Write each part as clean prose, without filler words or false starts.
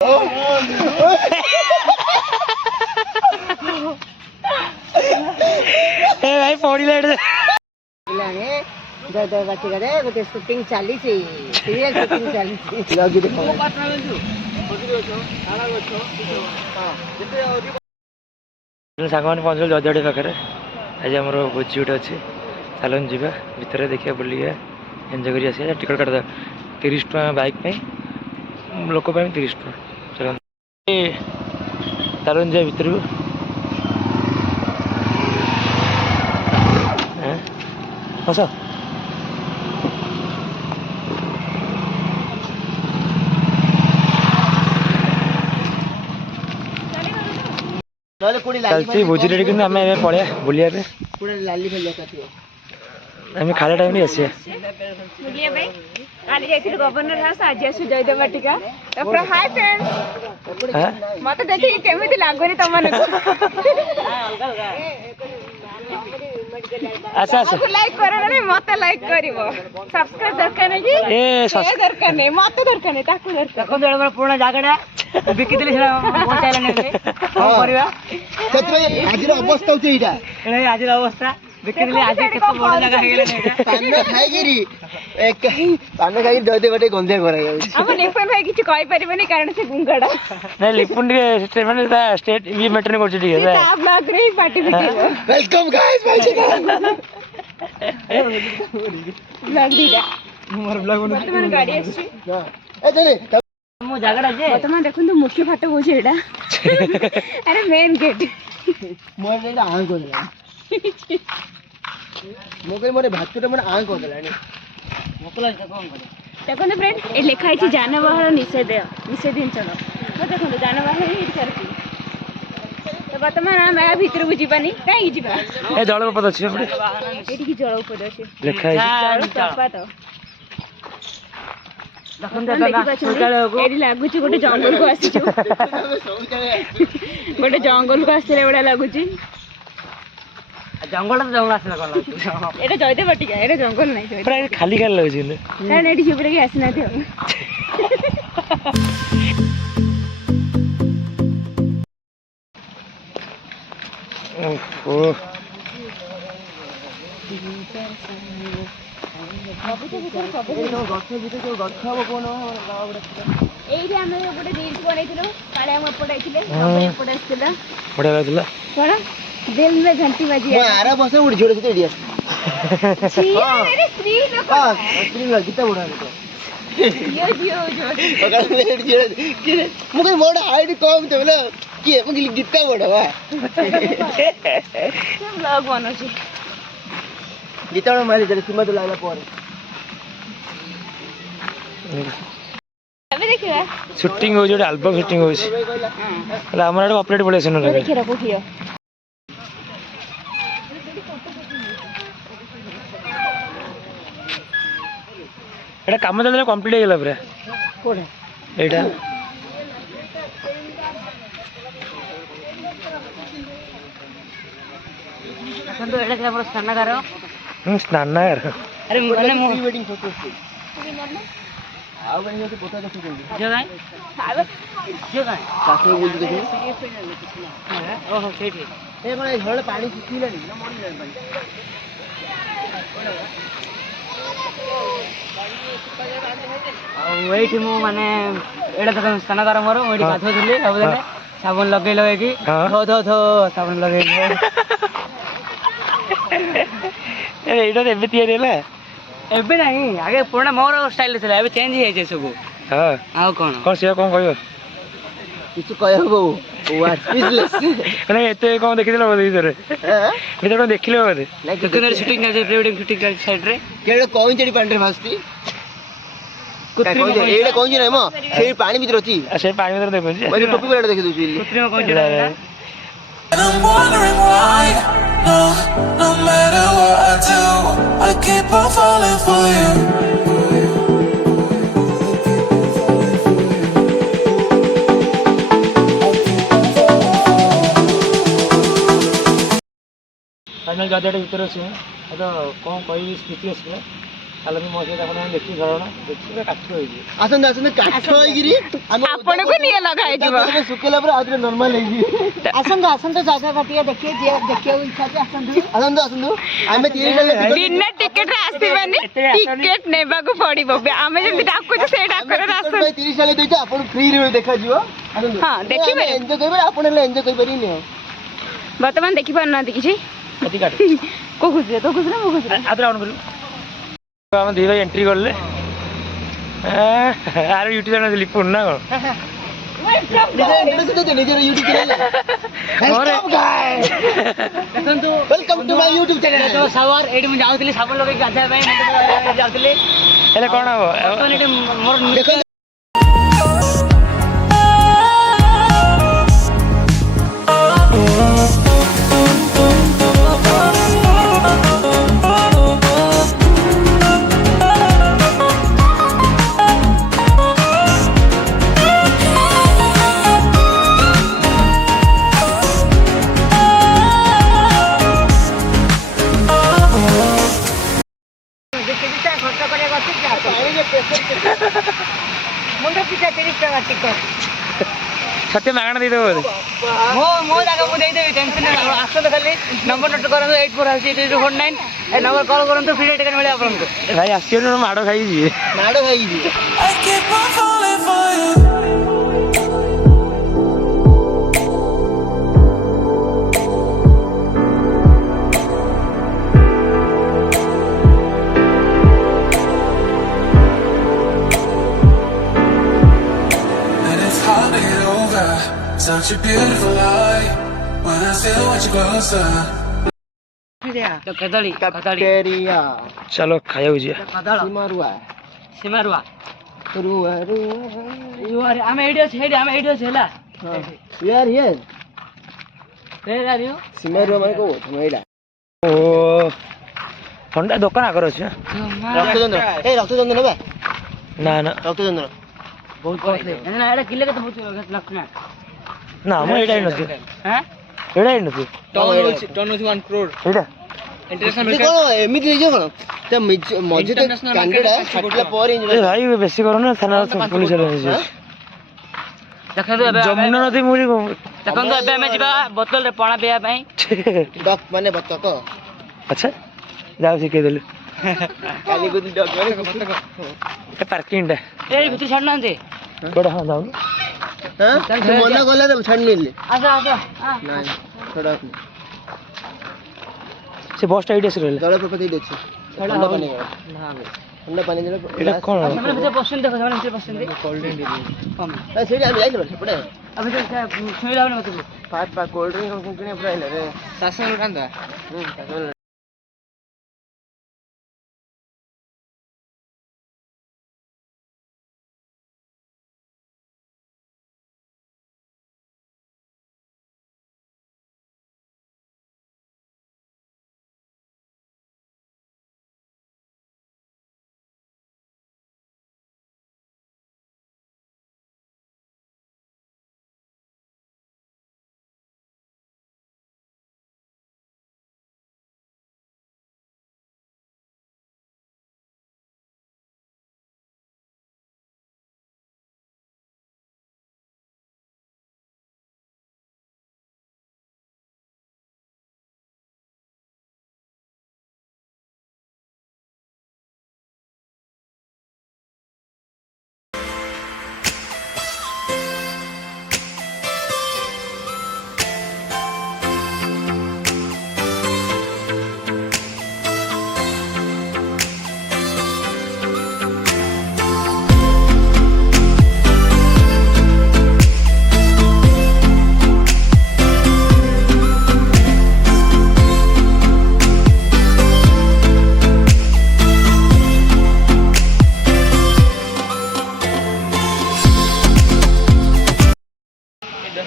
भाई पड़ी लाइट गोटे शूटिंग चली सीरियल शूटिंग चली सांग मैंने पहुँचल जजवाड़ी पाखे आज आम भोजी गोटे अच्छे चलन जावा भितर देखिए बुलिया एंजय कर टिकट काट 30 टଙ୍କା बाइक लोक 30 टଙ୍କା चलन चलन जाए भितर बस चलती भोजी रेडी कि आम पड़े बुलिया आम खाली टाइम आस गवर्नर हाउस आज आसु जयदेव बाटिका हाय फ्रेंड्स मत देखि केमिति लागोनी तमने अच्छा अच्छा लाइक करो ना मत लाइक करिवो सब्सक्राइब दरकार नहीं ए दरकार नहीं मत दरकार नहीं ताकू दरकार देखो बेले पुराना जागाडा बिकि दिले सेना पहुंचाइला नै कोन करबा सेतबे आजिर अवस्था होची एटा एने आजिर अवस्था बिकि दिले आज केते बड़ जागा हे गेले नै पान खाइ गिरी एक पान खाइ ददे बटे गंधे करा जाउ हम लिपुन भाई किछ कहि परिबनी कारण से गुंगाडा नै लिपुन के स्टेटमेंट स्टेट ये मैटर नै करछि ठीक है आप लग रही पार्टी बिकि वेलकम गाइस भाई ब्लॉग दीदा मोर ब्लॉग वर्तमान गाड़ी आछि ए देने मो जागड़ा जे वर्तमान देखुन तो मुख्य फाटक होछि एडा अरे मेन गेट मोर एडा आं को देला मोके मोरे भातुटे मोर आं को देला ने मोकला से कोन करे देखुन फ्रेंड ए लिखा है जानवाहन निषेधांचल तो देखुन जानवाहन ही करकी तो वर्तमान हम भीतर को जीवानी कहीं जीवा ए जलप्रपात अछि एपटे एठी की जलप्रपात अछि लिखा है जलप्रपात देखन एठी लागु छी गोटे जंगल को आसी छु गोटे जंगल को आसीले बडा लागु छी जंगल तो जंगल आसीला कोन लागु एटा जयदेव बाटिका एटा जंगल नै प्राय खाली खाली लागु छी कारण एठी छिपरे के आसी नाथि ओहो दिल में घंटी बजी आरा बस उड़ी छोड़ के एडिया छी मेरे स्त्री लोग स्त्री लोग कितना बुढ़ा है यो पकड़ ले एडिया कि मुके मोड़ हाइट कम तो बोला कि मुके कितना बड़ा बा सब लोग बनो छी गीता मारी जरे सीमा तो लागला पर अबे देखिरा शूटिंग हो जो एल्बम शूटिंग हो छी हमर एटा ऑपरेट बोले सुनो देखि रखो कियो एटा काम चल कंप्लीट हो गेला पूरा कोडा एटा अपन तो एटा हमर स्नानागार स्नानागार अरे माने प्री वेडिंग फोटो आउ गनी तो फोटो देखि जो गाय जो गाय कासे बोल देखि ओहो सेठी ए माने झळ पानी सुखिलानी ना मरि जाय पानी वेठी मु माने एडा त स्नानागार मोर वेठी गाधो दिले सब देने साबुन लगे लगे की थो थो थो साबुन लगे ए एडा एबे तियारी होला एबे नहीं आगे पुराना मोर स्टाइल थला एबे चेंज हे जाय सब हां आउ कोन से कोन कहयो किछु कहबो व्हाट स्पीचलेस माने एते कोन देखिदिलो बोले इधर हां इधर कोन देखिलो बोले लाइक कुकुनर शूटिंग कर प्री वेडिंग शूटिंग कर साइड रे केडो कोन चडी पांडरे फास्ती कुत्रिम एडे कोन जे नै म से पानी भीतर अछि से पानी भीतर देखो छी मैले टोपी वाला देखि दोछि कुत्रिम कोन जे I'm wondering why, no matter what I do, I keep on falling for you. Final गाड़ी भीतर अछि तो कोन कहि स्थिति अछि ଚାଲନ୍ତୁ ମୋ ସହିତ ଆପଣ ଦେଖିକି ଘରଣା ଦେଖିବେ କାଠ ହେଇଯିବ। ଆସନ୍ତୁ ଆସନ୍ତୁ କାଠ ହେଇକିରି ଆପଣଙ୍କୁ ନିଆଁ ଲଗା ହେଇଯିବ। ଶୁଖେଇଲା ପରେ ଆଉ ଥରେ ନର୍ମାଲ ହେଇଯିବ। ଆସନ୍ତୁ ଆସନ୍ତୁ ଜାଗା ଟିକେ ଦେଖିବେ ଯିଏ ଦେଖିବାକୁ ଇଚ୍ଛା ଅଛି ଆସନ୍ତୁ। ଆସନ୍ତୁ ଆସନ୍ତୁ ଆମେ ବିନା ଟିକେଟରେ ଆସିବାନି ଟିକେଟ ନେବାକୁ ପଡିବ। ଆମେ ଯେମିତି ଡାକୁଛୁ ସେଇ ଡାକରେ ଆସନ୍ତୁ। 30 ଟଙ୍କା ଦେଇଛୁ ଆପଣ ଫ୍ରିରେ ଦେଖାଯିବ। ଆସନ୍ତୁ ହଁ ଦେଖିବେ ଏନ୍ଜୟ କରିବେ ଆପଣ ହେଲେ ଏନ୍ଜୟ କରିପାରିବେନି ଆଉ। ବର୍ତ୍ତମାନ ଦେଖି ପାରୁନାହାନ୍ତି କିଛି ଏଠି କାଟ କୋଉ ଖୁସିରେ ତୋ ଖୁସିରେ ମୋ ଖୁସିରେ ଆଉଥରେ ଅନ୍ କରିବୁ। ଆମେ ଦୁଇ ଭାଇ ଏଣ୍ଟ୍ରି କଲେ ଆର ୟୁଟ୍ୟୁବ ଚ୍ୟାନେଲ ଲିପୁନ ନା କ'ଣ ନିଜର ୟୁଟ୍ୟୁବ ଚ୍ୟାନେଲ ଦେଖନ୍ତୁ welcome to my YouTube channel. Shower ଏଇଠି ମୁଁ ଯାଉଥିଲି ସାବୁନ ଲଗେଇ ଗାଧେଇବା ପାଇଁ ଯାଉଥିଲି ହେଲେ କ'ଣ ହବ ଏଠି ମୋର ଦେଖନ୍ତୁ ମୁଣ୍ଡ ପିଛା 30 ଟଙ୍କା ଟିକଟ ସତ୍ୟ ମାଗଣା ଦେଇଦେବ ବୋଧେ ମୋ ଜାଗା ମୁଁ ଦେଇଦେବି ଟେନସନ୍ ଆସନ୍ତୁ ଖାଲି ନମ୍ବର ନୋଟ୍ କରନ୍ତୁ 844849 ଏ ନମ୍ବର କଲ୍ କରନ୍ତୁ ଫ୍ରି ଟିକେଟ୍ ମିଳିବ ଆପଣଙ୍କୁ। ଭାଇ ଆସିବ ମାଡ଼ ଖାଇଯିବେ ମାଡ଼ ଖାଇଯିବେ। I keep on falling for you. And it's hard to get over such a beautiful lie when I still want you closer. କଦଳୀ କାଫେରିଆ ଚାଲ ଖାଇବାକୁ ଯିବା କଦଳ ସିମାରୁଆ ସୀମାରୁଆ ରୁଆ ରୁଆ ଆମେ ଏଇଠି ଅଛି ହେଇଠି ଆମେ ଏଇଠି ଅଛି ହେଲା ହିୟର ହିୟର ରେରାରିଓ ସିମାରୁଆ ମାନେ କୋଉ ଏଇଟା ଓ ଥଣ୍ଡା ଦୋକାନ ଆଗରେ ଅଛି ରକ୍ତଚନ୍ଦ୍ର ଏ ରକ୍ତଚନ୍ଦ୍ର ନେବା ନା ନା ରକ୍ତଚନ୍ଦ୍ର ବହୁତ ନା ଏଇଟା କିଲେ କେତେ ବହୁତ ଲକ୍ଷ ନା ନା ମୁଁ ଏଇଟା ହେଇନଥିବ ହାଁ ଏଇଟା ହେଇନଥିବ ଟର୍ନ ହଉଛି 1 crore ଏଇଟା କଣ ଏମିତି ହେଇଯିବ କଣ ତା ମଝିରେ କାଣ୍ଡଟା ଫାଟିଲା ପରେ ଏ ଭାଇ ବେଶୀ କରୁନ ଥାନା ପୁଲିସ ଦେଖନ୍ତୁ ଏବେ ଯମୁନା ନଦୀ ମୁଁ ଦେଖନ୍ତୁ ଏବେ ଆମେ ଯିବା ବୋତଲରେ ପଣା ପିଇବା ପାଇଁ ଡକ୍ ମାନେ ବତକ ଆଚ୍ଛା ଯାଉ ଶିଖେଇଦେଲୁ କାଲି କୋଉ ଡକ୍ ମାନେ ଏ ପାର୍କିଂଟା ଏଇ ଭିତରେ ଛାଡୁନାହାନ୍ତି କୋଉଟା ହଁ ଯାଉନୁ ହଁ ତୁ ମନା କଲା ତ ଛାଡି ନେଲି ଆସ ଆସ ନାଇଁ ଛଡା ସେ ବସ୍ଟା ଏଇଠି ଆସି ରହିଲା ଜଳ ପ୍ରପାତ ଏଇଠି ଅଛି ଥଣ୍ଡା ପାଣି ଥଣ୍ଡା ପାଣି ଦେଲେ ଏଇଟା କ'ଣ ସେମାନେ ଭିତରେ ବସୁଛନ୍ତି ଦେଖ ସେମାନେ ଭିତରେ ବସୁଛନ୍ତି ସେଇଠି ଆମେ ଯାଇଥିଲୁ ସେପଟେ ଆଉ ଭିତରେ ଛୁଇଁଲା ହବନି ମତେ କୋଲ୍ଡ ଡ୍ରିଙ୍କ କିଣିବା ପୁରା ହେଲେ ରେ 700 ଟଙ୍କା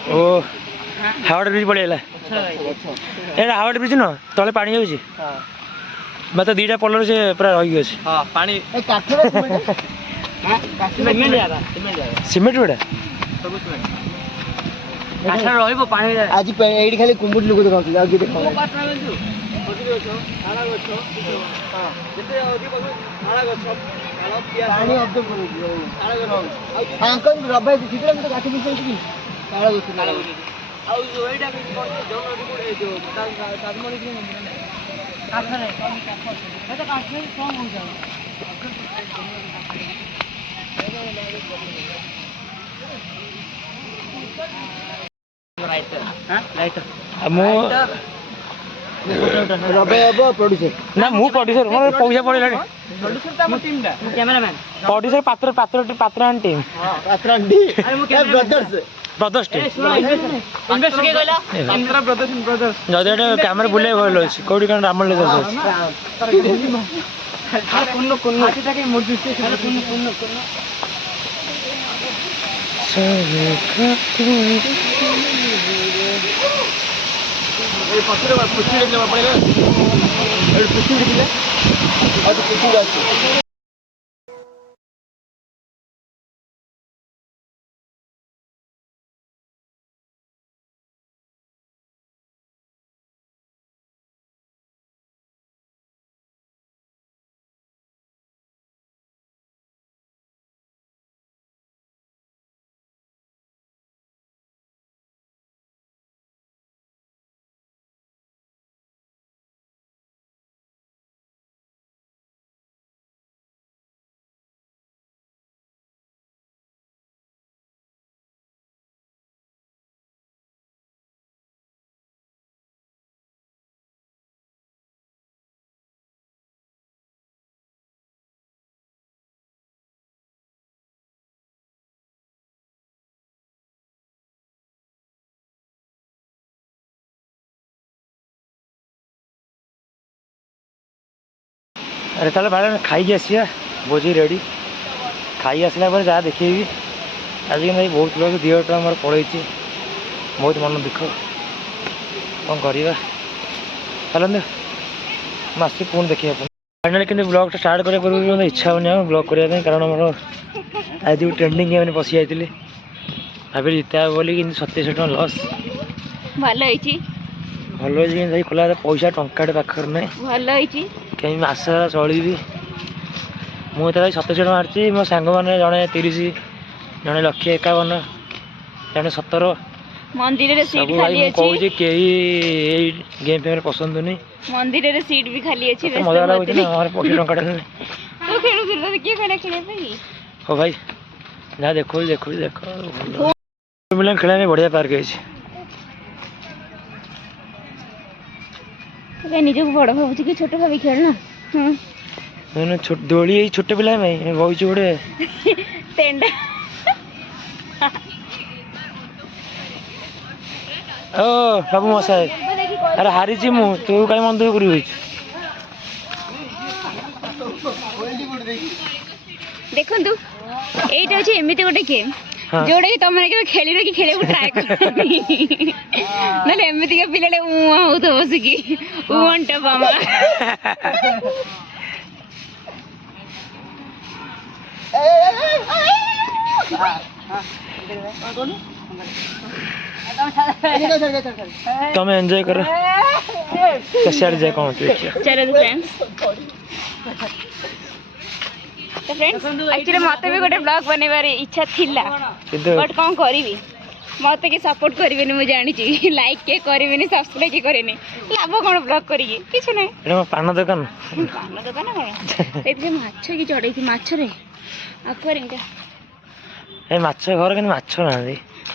ଓ ହାୱଡ଼ା ବ୍ରିଜ୍ ପଳେଇଲା ଏଇଟା ହାୱଡ଼ା ବ୍ରିଜ୍ ନୁହଁ ତଳେ ପାଣି ଯାଉଛି ମାତ୍ର ଦୁଇଟା ପୋଲରେ ସେ ପୁରା ରହିକି ଅଛି ପାଣି ସିମେଣ୍ଟ ଗୁଡ଼ା ରହିବ ପାଣି ଆଜି ଏଇଠି ଖାଲି କୁମ୍ବୁଟ ଲୋକ ଦେଖାଉଛନ୍ତି ଆଉ କିଏ ଦେଖାଉନାହାନ୍ତି ପାଣି ଅବଜର୍ଭ କରୁଛି ଆଙ୍କ ରବାଇ ଶୀଘ୍ର ଗୋଟେ କାଠି ବିଷୟ ତାଳ ଗଛ ଆଉ ଯୋଉ ଏଇଟା ଯୋଉ ତାଜମଣି କାଠରେ ସେଟା କାଠରେ କଣ ହଉଛି ନା ମୁଁ ପ୍ରଡ୍ୟୁସର ମୋର ପଇସା ପଡିଲାଣି producer Patra and team brothers team ଯଦି ଏଟା କ୍ୟାମେରା ବୁଲେଇ ଭଲ ଅଛି କୋଉଠି କଣ ରାମଲ अरे ताले भाई खाई आसिया भोजी रेडी खाई आसला जहाँ देखी आज भाई बहुत लोग दिहटा मोर पड़े बहुत मन दुख कौन करवा चलते आसी पुणी देखिए फाइनाली कि ब्लॉग स्टार्ट करने पूर्व मतलब इच्छा होनी ब्लॉग करने कारण मोर आज ट्रेंडिंग मैंने पशि जाती भाभी जिता बोली कि 2700 टका लस भल भल खोला पैसा टंका पाखर ना भल कहीं मास चलि मुझे 2700 टका मारी मो सांग मैंने जड़े 30 जड़े 151 जड़े 17 मंदिर रे सीट खाली अछि कहूँ कई गेम फेम पसंद नहीं मंदिर रे सीट भी खाली अछि मजा लागुच ना हमारे 25 टका तो खेलु फिर तो किए खेला खेले पे हो भाई जहाँ देखो देखो देखो मिलन खेला में बढ़िया पार्क है निज को बड़ भाव कि छोट भाभी खेलना मैंने दोली छोटे पिला में बहुत गोटे टेंडा ओ बाबू मशा अरे हारी मु तू कहीं मन दुख कर देखु एटा अछि एमिति गोटे गेम जोड़ा कि तुम मैंने खेल कि खेल ट्राए कर एमती के पिले हो तो बसिकी उंट बामा तुम एंजॉय करो कैसे जाए कौन चलो फ्रेंड्स तो फ्रेंड्स एक्चुअली मत भी गोटे ब्लॉग बनवार इच्छा थिला बट कौन करी मत के सपोर्ट करेंगे मुझे जानी लाइक के करेंगे सब्सक्राइब के करेंगे लाभ कौन ब्लॉग करिए किछ नै पान दुकान कौन से माछ की चढ़ई थी माछ रे एक्वेरियम का ए माछ घर के माछ ना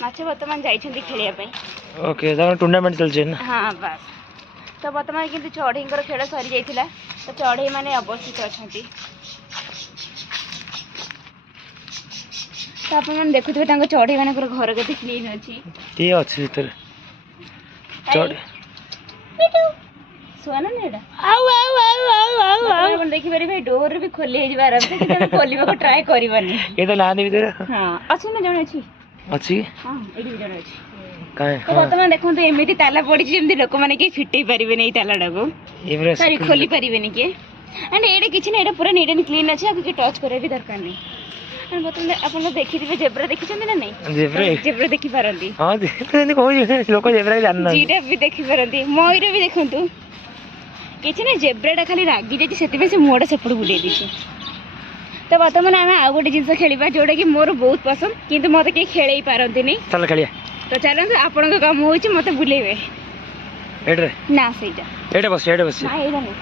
माछ वर्तमान जाइछन्ती खेलिया पे ओके तो टूर्नामेंट चल ना हां बस तो वर्तमान किंतु चढ़ईकर खेल सरी जाइथिला तो चढ़ई माने अवस्थित अछंती तो आप देखुए चढ़ई मान घर के क्लीन अच्छी किए अच्छी भीतर सुना देखिए भाई डोर भी खोली आराम से खोल ट्राए करनी ये तो लाने भीतर हाँ अच्छी ना जन अच्छी अच्छी हाँ ये भी जन अच्छी काहे वर्तमान देखो एमती ताला पड़ी जमी लोक मैंने कि फिटे पारे नहीं तालाटा को सॉरी खोली पारे किए एंड ये किसी ना पूरा नीट एंड क्लीन अच्छे आपको टच करा भी दरकार नहीं बर्तमान आप देखी जेब्रा देखी ना नहीं जेब्रा देखी पारती हाँ लोक जेब्रा जानना जीरा भी देखी पारती मयूर भी देखु କିଛି ନାହିଁ ଜେବ୍ରାଟା ଖାଲି ରାଗି ଯାଇଛି ସେଥିପାଇଁ ସେ ମୁହଁଟା ସେପଟେ ବୁଲେଇ ଦେଇଛି। ତ ବର୍ତ୍ତମାନ ଆମେ ଆଉ ଗୋଟେ ଜିନିଷ ଖେଳିବା ଯୋଉଟାକି ମୋର ବହୁତ ପସନ୍ଦ କିନ୍ତୁ ମୋତେ କେହି ଖେଳେଇ ପାରନ୍ତିନି। ଚାଲ ଖେଳିବା। ତ ଚାଲନ୍ତୁ ଆପଣଙ୍କ କାମ ହେଉଛି ମୋତେ ବୁଲେଇବେ। ଏଇଟାରେ ନା ସେଇଟା ଏଇଟା ବସି ଏଇଟା ବସି ନା ଏଇଟା ନୁହେଁ।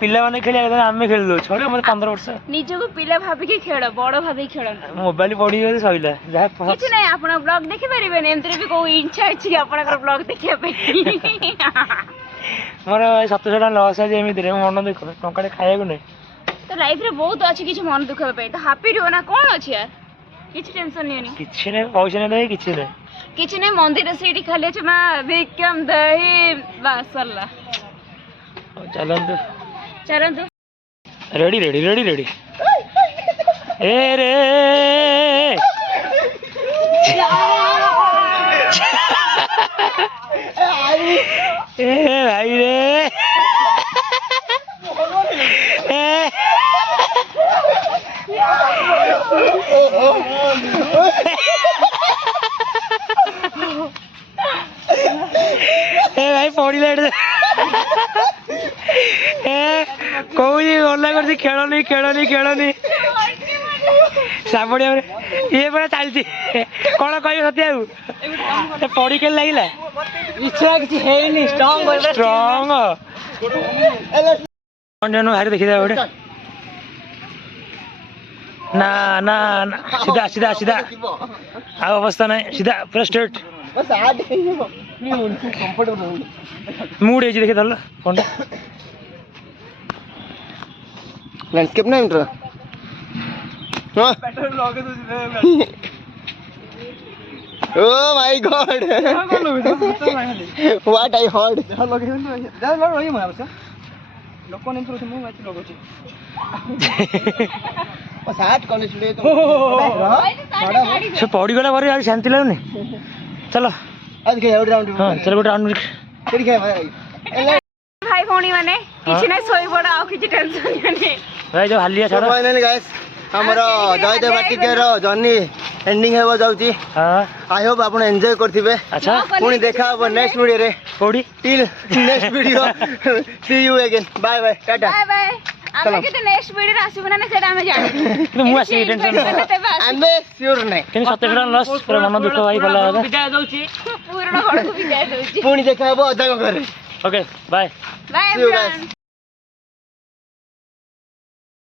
ପିଲାମାନେ ଖେଳିବା କଥା ଆମେ ଖେଳି ଦଉଛୁ ଛୋଟ ମତେ 15 ବର୍ଷ ନିଜକୁ ପିଲା ଭାବିକି ଖେଳ ବଡ଼ ଭାବିକି ଖେଳ ମୋବାଇଲ ପଡ଼ିଗଲେ ସଇଲା ଯାହା କିଛି ନାହିଁ। ଆପଣ ବ୍ଲଗ ଦେଖିପାରିବେନି ଏମିତିରେ ବି କୋଉ ଇଚ୍ଛା ଅଛି କି ଆପଣଙ୍କର ବ୍ଲଗ ଦେଖିବା ପାଇଁ। ମୋର 700 ଟଙ୍କା ଲସ୍ ଅଛି ଏମିତିରେ ମନ ଦୁଃଖ ଟଙ୍କାଟେ ଖାଇବାକୁ ନାହିଁ। ତ ଲାଇଫରେ ବହୁତ ଅଛି କିଛି ମନ ଦୁଃଖ ହେବା ପାଇଁ ତ ହାପି ରୁହ ନା କ'ଣ ଅଛି ୟାର କିଛି ଟେନସନ ନିଅନି। କିଛି ନାହିଁ ପଇସା ନାହିଁ କିଛି ନାହିଁ କିଛି ନାହିଁ ମନ୍ଦିର ସେଇଠି ଖାଲି ଅଛି ମା ଭିକମ ଦହି ବାସ୍ ସରିଲା। ଚାଲନ୍ତୁ ଚାଲନ୍ତୁ ରେଡି ରେଡି ରେଡି ରେଡି ଏ ରେ ए भाई रे ए भाई पड़ी लाइट कौन गला कर खेलनी खेलनी खेलनी साबड़ी ये पूरा चलती कौन कह सत्य पड़ी के लगे इच्छा किसी है नहीं स्ट्रांग स्ट्रांग भारी देखी गोटे ना ना सीधा सीधा सीधा आ अवस्था ना सीधा पूरा स्ट्रेट मूड है देखिए धरल फोन लैंडस्केप ना inter Oh my god! What I heard! से पड़ी गला पर यार शांति लगुनि चलो हाँ चलो गोटे राउंड भाई भौणी माने किछि नै सोई पड़ आ किछि टेंशन नै भाई जो हालिया छाड़ फाइनली गाइस हमरो जयदेव बाटिकेर जर्नी एंडिंग हेबो जाउची हां आई होप आपण एन्जॉय करथिबे अच्छा पुणी देखा हबो नेक्स्ट वीडियो रे कोडी till next video see you again bye bye tata bye bye आमे के नेक्स्ट वीडियो रे आसीबो ना सेटा आमे जानि तो मु आसी टेंशन आमे श्योर नै किन 70 टका लॉस पूरा मन दुख भाई भला विदाय दउची पूर्ण घर को विदाय दउची पुणी देखा हबो अधा घरे ओके बाय बाय एवरीवन